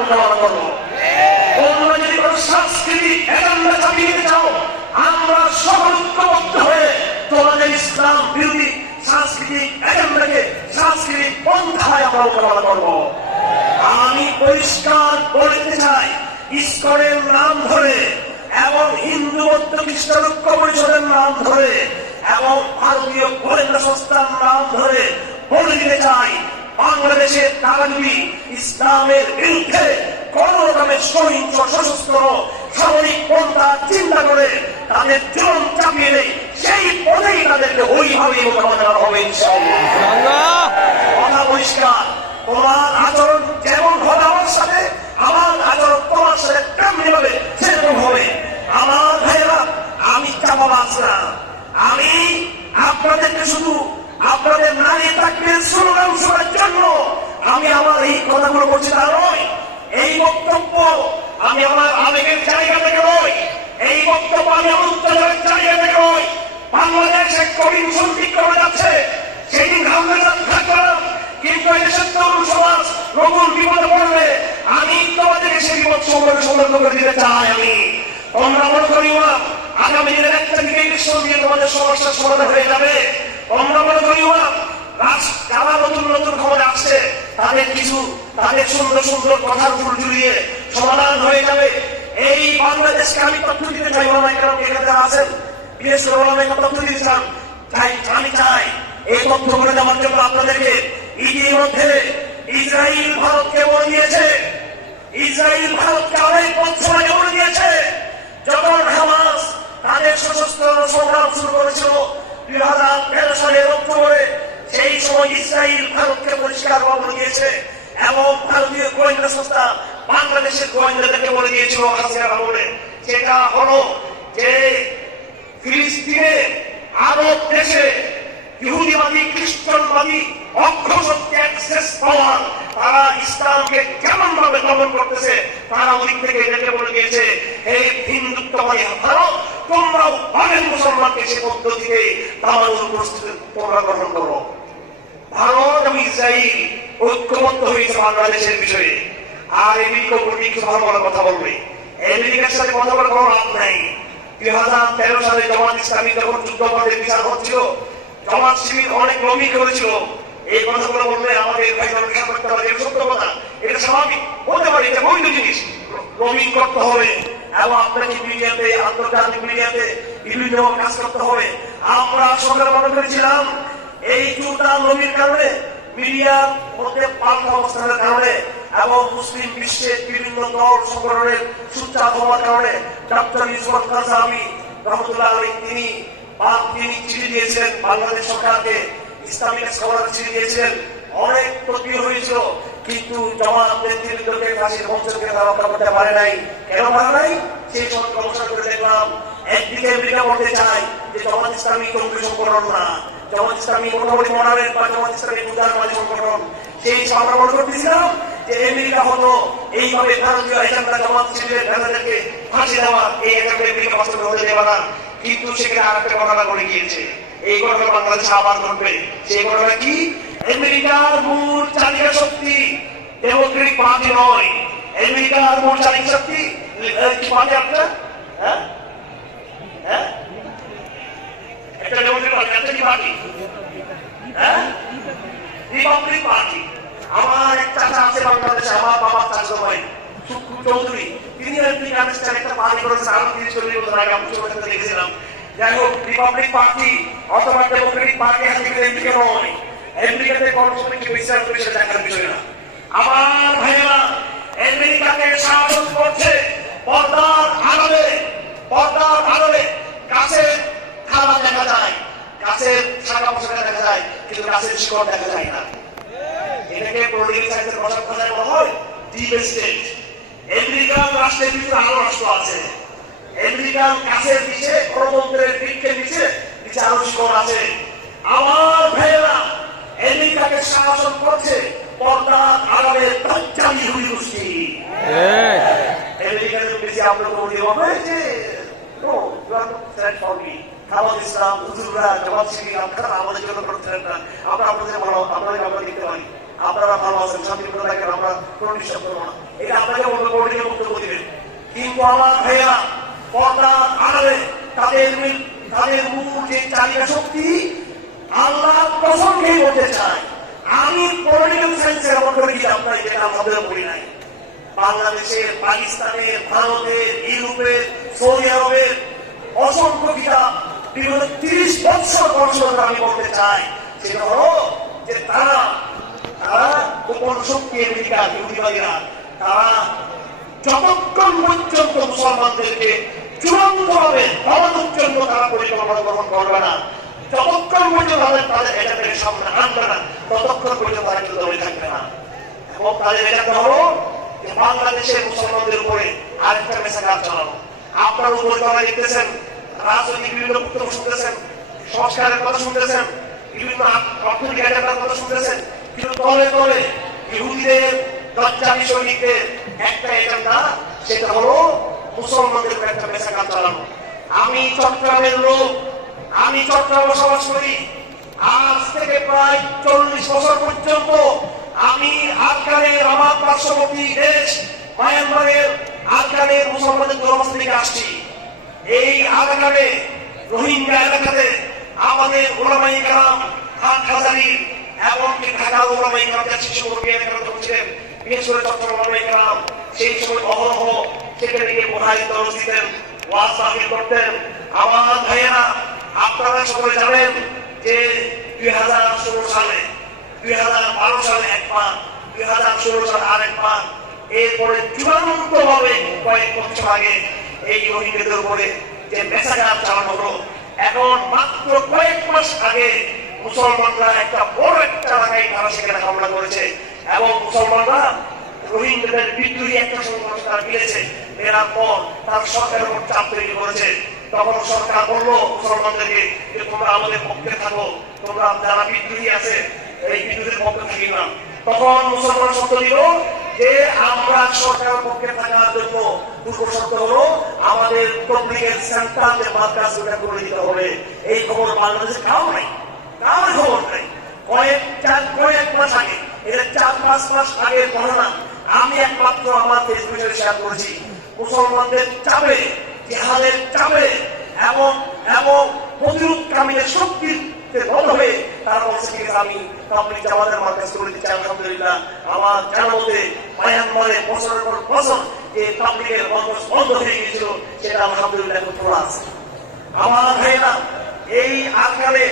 মোকাবেলা করবো। তোমরা যদি কোনো সাংস্কৃতিক এজেন্ডা চাপিয়ে দিতে চাও, আমরা সকল ঐক্যবদ্ধ হয়ে তোমাদের ইসলাম বিরোধী সাংস্কৃতিক এজেন্ডাকে সাংস্কৃতিক পন্থায় আমরা মোকাবেলা করবো। আমি পরিষ্কার বলতে চাই, ইসকনের নাম ধরে এবং হিন্দু বৌদ্ধ খ্রিস্টান ঐক্য পরিষদের নাম ধরে এবং ভারতীয় গোয়েন্দা সংস্থার নাম ধরে বলে দিতে চাই, বাংলাদেশের তারা যদি ইসলামের বিরুদ্ধে কোন রকমের সহিংস সশস্ত্র সামরিক পন্থা চিন্তা করে তাদের জুলুম চাপিয়ে দেয়, সেই পথেই তাদেরকে ওইভাবেই মোকাবেলা করা হবে ইনশাআল্লাহ। কথা পরিষ্কার, তোমার আচরণ যেমন হবে আমার সাথে, আমার আচরণ তোমার সাথে তেমনি হবে, সেরকম হবে। আমার ভাইয়েরা, আমি চাপাবাজ না, আমি আপনাদেরকে শুধু আপনাদের নারী তাকবীর স্লোগান শোনার জন্য আমি আমার এই কথাগুলো বলছি তা নয়। এই বক্তব্য আমি আমার আবেগের জায়গা থেকে নয়, এই বক্তব্য আমি আমার উত্তেজনার জায়গা থেকে নয়। বাংলাদেশে কঠিন সন্দিগ্ধ হয়ে যাচ্ছে, সেদিন আমরা থাকলাম, কিন্তু এই দেশের তরুণ সমাজ নতুন বিপদে পড়বে। আমি তোমাদেরকে সেই বিপদ সম্পর্কে সতর্ক করে দিতে চাই। আমি তোমরা মনে করিও না আগামী দিনের একটা দিকে বিশ্ব দিয়ে তোমাদের সমস্যার সমাধান হয়ে যাবে। তোমরা মনে করিও না যারা নতুন নতুন খবর আসছে তাদের সুন্দর সুন্দর কথার উপর জুড়িয়ে সমাধান হয়ে যাবে। এই বাংলাদেশকে আমি তথ্য দিতে চাই, এখানে যারা আছেন বিশেষ করে তথ্য দিতে চান, আমি চাই এই তথ্যগুলো দেওয়ার জন্য আপনাদেরকে। ইতিমধ্যে ইসরায়েল ভারতকে বলে দিয়েছে, ইসরায়েল ভারতকে অনেক বছর আগে বলে দিয়েছে, যখন হামাস তাদের সশস্ত্র সংগ্রাম শুরু করেছিল 2013 সালের অক্টোবরে, সেই সময় ইসরায়েল ভারতকে পরিষ্কার বলে দিয়েছে এবং ভারতীয় গোয়েন্দা সংস্থা বাংলাদেশের গোয়েন্দাদেরকে বলে দিয়েছিল হাসিনার আমলে। সেটা হলো যে ফিলিস্তিনে আরব দেশে ইহুদিবাদী খ্রিস্টানবাদী অগ্রশক্তি অ্যাক্সেস পাওয়ার, তারা ইসলামকে কেমন ভাবে দমন করতেছে, তারা ওদিক থেকে এদেরকে বলে দিয়েছে, এই হিন্দুত্ববাদী ভারত, তোমরাও পাবেন মুসলমানকে সে পদ্ধতিতে দামানোর প্রস্তুতি তোমরা গ্রহণ করো। ভারত এবং ইসরায়েল ঐক্যবদ্ধ হয়েছে বাংলাদেশের বিষয়ে। আর আমেরিকা কিছু ভালো ভালো কথা বলবে, আমেরিকার সাথে কথা বলে কোনো লাভ নাই। 2013 সালে জামাত ইসলামী যখন যুদ্ধাপরাধের বিচার হচ্ছিল, জামাত শিবির অনেক লবি করেছিল। এই কথাগুলো বললে আমাদের ভাইরা করতে পারে, এটা সত্য কথা, এটা স্বাভাবিক হতে পারে, এটা বৈধ জিনিস। লবি করতে হবে এবং আপনাকে মিডিয়াতে, আন্তর্জাতিক মিডিয়াতে বিভিন্ন কাজ করতে হবে। আমরা সরকার মনে করেছিলাম এই চুলটা লবির কারণে, মিডিয়ার মধ্যে পাল্টা অবস্থানের কারণে এবং মুসলিম বিশ্বের বিভিন্ন দল সংগঠনের সুচার হওয়ার কারণে ডক্টর ইউসুফ কাযাবি রহমতুল্লাহ আলাইহি তিনি চিঠি দিয়েছিলেন বাংলাদেশ সরকারকে, ইসলামিক স্কলার চিঠি দিয়েছিলেন, অনেক তদবির হয়েছিল, কিন্তু জামাত নেতৃত্বকে ফাঁসির মঞ্চ থেকে রক্ষা করতে পারে নাই। কেন পারে নাই? সেই সব গবেষণা করে দেখলাম, একদিকে আমেরিকা বলতে চায় যে জামাত ইসলামী জঙ্গি সংগঠন না, জামাত ইসলামী মোটামুটি মডারেট বা জামাত ইসলামী উদারবাদী সংগঠন। সেই আমরা মনে করতেছিলাম যে আমেরিকা হলো এইভাবে ভারতীয় এজেন্ডা জামাত শিবিরের নেতাদেরকে ফাঁসি দেওয়া, এই এজেন্ডা আমেরিকা বাস্তবে হতে দেবে না। কিন্তু সেখানে আরেকটা ঘটনা ঘটে গিয়েছে, এই ঘটনা বাংলাদেশে আবার ঘটবে। সেই ঘটনা কি? আমেরিকার মূল চালিকা শক্তি ডেমোক্রেটিক পার্টি নয়, আমেরিকার মূল চালিকা শক্তি কি পার্টি আপনার? হ্যাঁ হ্যাঁ, একটা ডেমোক্রেটিক পার্টি, একটা কি পার্টি? হ্যাঁ, রিপাবলিক পার্টি। আমার এক চাচা আছে বাংলাদেশে, আমার বাবার চাচা হয় সুকুর চৌধুরী, তিনি আমেরিকান একটা পার্টি করেছেন, আরো 30-40 বছর আগে আমি ছোট থেকে দেখেছিলাম। যাই হোক, রিপাবলিক পার্টি অথবা ডেমোক্রেটিক পার্টি আমেরিকা নয়, আমেরিকাতে গণতন্ত্রকে বিচার করে সেটা দেখার বিষয় না। আমার ভাইয়েরা, আমেরিকাকে শাসন করছে পর্দার আড়ালে, পর্দার আড়ালে। গাছের খাবার দেখা যায়, গাছের শাখা পোশাকা দেখা যায়, কিন্তু গাছের শিকড় দেখা যায় না। এটাকে পলিটিক্যাল সায়েন্সের ভাষায় বলা হয় ডিপ স্টেট। আমেরিকান রাষ্ট্রের ভিতরে আরো রাষ্ট্র আছে, আমেরিকান গাছের নিচে, গণতন্ত্রের বৃক্ষের নিচে আরো শিকড় আছে। আমার ভাইয়েরা, আমেরিকাকে শাসন করছে পর্দার আড়ালে দাজ্জালি ইহুদি গোষ্ঠী। আমেরিকার বেশি আমরা বলি হবে যে no, you are not threat for me. খাবাল ইসলাম, হুজুররা, জামাত শিবির, আপনারা আমাদের জন্য কোনো থ্রেট না। আমরা আপনাদের ভালো, আপনাদের আমরা দেখতে পারি। আপনারা ভালো আছেন, শান্তিপূর্ণ থাকেন, আমরা কোনো ডিস্টার্ব করবো না, এটা আপনাকে বোর্ডিংয়ে বক্তব্য দিবেন। কিন্তু আমার ভাইয়েরা পর্দার আড়ালে তাদের মূল যে চালিকা শক্তি, আল্লাহ কসম খেয়ে বলতে চায়, আমি পলিটিক্যাল সায়েন্সের এমন করে কি আপনার যেটা আমাদের বলি নাই, বাংলাদেশের, পাকিস্তানের, ভারতের, ইউরোপের, সৌদি আরবের অসংখ্য কিতাব বিগত 30 বছর পর্যন্ত আমি বলতে চাই, সেটা হলো যে তারা গোপন শক্তি আমেরিকা ইহুদিবাদীরা তারা যতক্ষণ পর্যন্ত মুসলমানদেরকে চূড়ান্তভাবে দমানোর জন্য তারা পরিকল্পনা গ্রহণ করবে না, যতক্ষণ পর্যন্ত তাদের এজেন্ডাকে সামনে আনবে না, ততক্ষণ পর্যন্ত তারা কিন্তু দমে থাকবে না। এবং তাদের এজেন্ডা হলো যে বাংলাদেশের মুসলমানদের উপরে আরেকটা মেসাকার চালানো। আপনার উপরে তারা দেখতেছেন, রাজনৈতিক বিভিন্ন বক্তব্য শুনতেছেন, সংস্কারের কথা শুনতেছেন, বিভিন্ন অর্থনৈতিক এজেন্ডার কথা শুনতেছেন, কিন্তু তলে তলে ইহুদিদের, দজ্জালি সৈনিকদের একটা এজেন্ডা, সেটা হলো মুসলমানদের উপরে একটা মেসাকার চালানো। আমি চট্টগ্রামের লোক, আমি চট্টগ্রামে বসবাস করি, আজ থেকে প্রায় 40 বছর পর্যন্ত আমি আরাকানের, আমার পার্শ্ববর্তী দেশ মায়ানমারের আরাকানের মুসলমানদের দূরবস্থা থেকে আসছি। এই আরাকানে রোহিঙ্গা এলাকাতে আমাদের ওলামায়ে কেরাম, হাট হাজারি এবং ঢাকা ওলামায়ে কেরাম শিশু করছিলেন, বিশেষ করে চট্টগ্রাম ওলামায়ে কেরাম সেই সময় অহরহ সেখানে গিয়ে পড়াই দরজ দিতেন, ওয়াজ মাহফিল করতেন। আমার ভাইয়েরা, আপনারা সকলে জানেন যে 2016 সালে, 2012 সালে একবার, 2016 সালে আরেকবার, এরপরে চূড়ান্ত ভাবে কয়েক বছর আগে এই রোহিঙ্গাদের উপরে যে মেসাকার চালানো হলো, এখন মাত্র কয়েক মাস আগে মুসলমানরা একটা বড় একটা এলাকায় তারা সেখানে হামলা করেছে এবং মুসলমানরা রোহিঙ্গাদের বিদ্রোহী একটা সংগঠন তারা মিলেছে, মেরার পর তার সরকারের উপর চাপ তৈরি করেছে। তখন সরকার বললো মুসলমানদেরকে যে তোমরা আমাদের পক্ষে থাকো, তোমরা যারা বিদ্রোহী আছে এই বিদ্রোহীর পক্ষে থাকি না। তখন মুসলমান শব্দ দিল যে আমরা সরকারের পক্ষে থাকার জন্য পূর্ব শর্ত হলো আমাদের পাবলিকের সেন্টার যে মার্কাজ ওটা করে দিতে হবে। এই খবর বাংলাদেশে কারো নাই, কারোর খবর নাই। কয়েক মাস আগে, এটা 4-5 মাস আগের ঘটনা, আমি একমাত্র আমার ফেসবুকে শেয়ার করেছি। মুসলমানদের চাপে, জিহাদের চাপে এবং প্রতিরোধকামীদের শক্তির হয়ে তারা বলছে কি আমি পাবলিক জামাতের মার্কাজ করে দিচ্ছি। আলহামদুলিল্লাহ, আমার জানার মধ্যে মায়ানমারে বছরের পর বছর যে পাবলিকের বন্ধ হয়ে গিয়েছিল, সেটা আলহামদুলিল্লাহ এখন খোলা আছে। আমার ভাইয়েরা, এই আকালে